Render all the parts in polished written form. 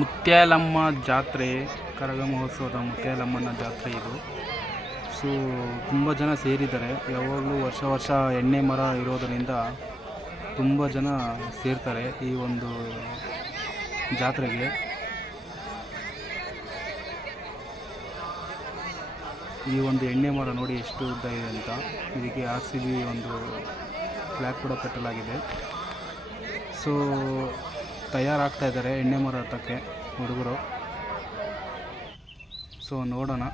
ಮುತ್ಯಾಲಮ್ಮ ಜಾತ್ರೆ, ಕರಗ ಮಹೋತ್ಸವದ ಮುತ್ಯಾಲಮ್ಮನ ಜಾತ್ರೆ ಇದು. ಸೊ ತುಂಬ ಜನ ಸೇರಿದ್ದಾರೆ. ಯಾವಾಗಲೂ ವರ್ಷ ಎಣ್ಣೆ ಮರ ಇರೋದರಿಂದ ತುಂಬ ಜನ ಸೇರ್ತಾರೆ ಈ ಒಂದು ಜಾತ್ರೆಗೆ. ಈ ಒಂದು ಎಣ್ಣೆ ಮರ ನೋಡಿ ಎಷ್ಟು ಉದ್ದ ಇದೆ ಅಂತ. ಇದಕ್ಕೆ RCB ಒಂದು ಫ್ಲ್ಯಾಗ್ ಕೂಡ ಕಟ್ಟಲಾಗಿದೆ. ಸೊ ತಯಾರಾಗ್ತಾ ಇದ್ದಾರೆ ಎಣ್ಣೆ ಮರ ಹತ್ತಕ್ಕೆ ಹುಡುಗರು. ಸೊ ನೋಡೋಣ,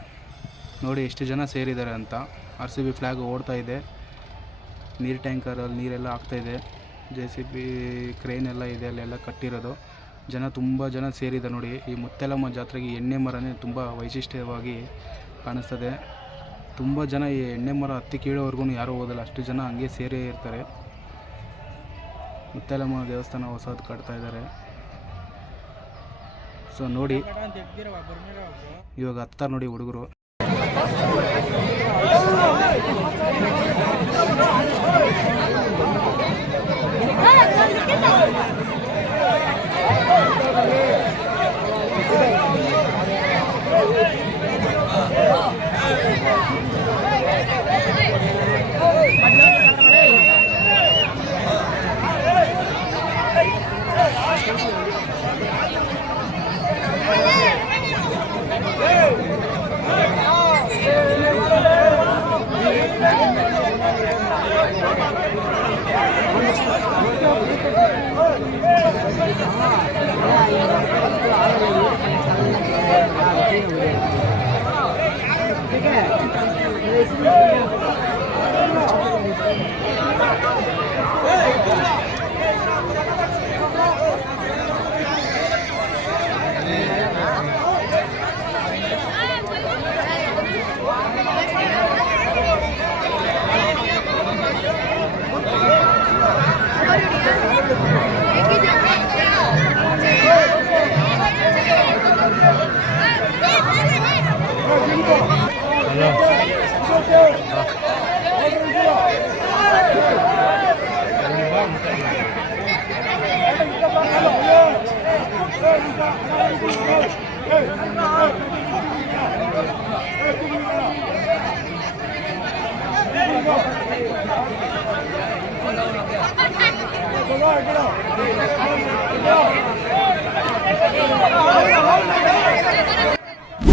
ನೋಡಿ ಎಷ್ಟು ಜನ ಸೇರಿದ್ದಾರೆ ಅಂತ. RCB ಫ್ಲ್ಯಾಗ್ ಓಡ್ತಾ ಇದೆ. ನೀರು ಟ್ಯಾಂಕರಲ್ಲಿ ನೀರೆಲ್ಲ ಆಗ್ತಾಯಿದೆ. JCB ಕ್ರೇನ್ ಎಲ್ಲ ಇದೆ, ಅಲ್ಲೆಲ್ಲ ಕಟ್ಟಿರೋದು. ತುಂಬ ಜನ ಸೇರಿದ್ದಾರೆ ನೋಡಿ. ಈ ಮುತ್ಯಾಲಮ್ಮ ಜಾತ್ರೆಗೆ ಎಣ್ಣೆ ಮರನೇ ತುಂಬ ವೈಶಿಷ್ಟ್ಯವಾಗಿ ಕಾಣಿಸ್ತದೆ. ತುಂಬ ಜನ ಈ ಎಣ್ಣೆ ಮರ ಹತ್ತಿ ಕೀಳೋವರೆಗೂ ಯಾರೂ ಹೋದಲ್ಲ, ಅಷ್ಟು ಜನ ಹಂಗೆ ಸೇರೇ ಇರ್ತಾರೆ. ಮುತ್ಯಾಲಮ್ಮ ದೇವಸ್ಥಾನ ಹೊಸದು ಕಟ್ತಾ ಇದ್ದಾರೆ. ಸೊ ನೋಡಿ, ಇವಾಗ ಹತ್ತಾರೆ ನೋಡಿ ಹುಡುಗರು.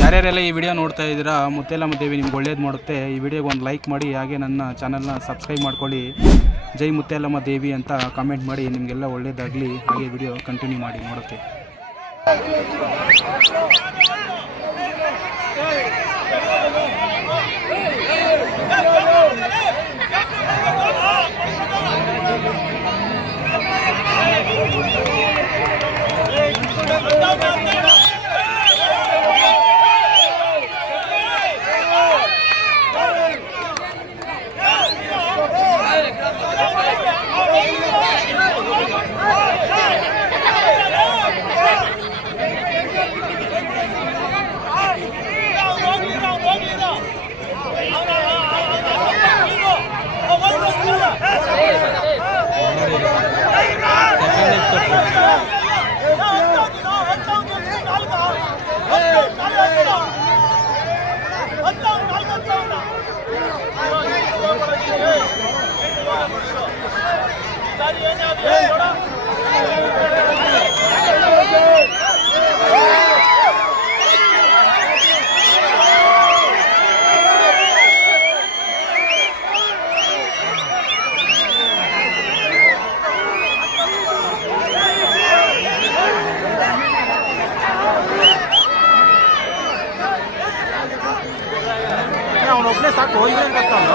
ಯಾರ್ಯಾರೆಲ್ಲ ಈ ವಿಡಿಯೋ ನೋಡ್ತಾ ಇದ್ದೀರಾ, ಮುತ್ಯಾಲಮ್ಮ ದೇವಿ ನಿಮ್ಗೆ ಒಳ್ಳೇದು ಮಾಡುತ್ತೆ. ಈ ವಿಡಿಯೋಗೆ ಒಂದು ಲೈಕ್ ಮಾಡಿ, ಹಾಗೆ ನನ್ನ ಚಾನಲ್ನ ಸಬ್ಸ್ಕ್ರೈಬ್ ಮಾಡ್ಕೊಳ್ಳಿ. ಜೈ ಮುತ್ಯಾಲಮ್ಮ ದೇವಿ ಅಂತ ಕಾಮೆಂಟ್ ಮಾಡಿ. ನಿಮಗೆಲ್ಲ ಒಳ್ಳೇದಾಗಲಿ. ಹಾಗೆ ವಿಡಿಯೋ ಕಂಟಿನ್ಯೂ ಮಾಡಿ ನೋಡುತ್ತೆ. ಅವನೊಬ್ಬನೇ ಸಾಕು, ಹೋಗಿ ಬರ್ತಾವ.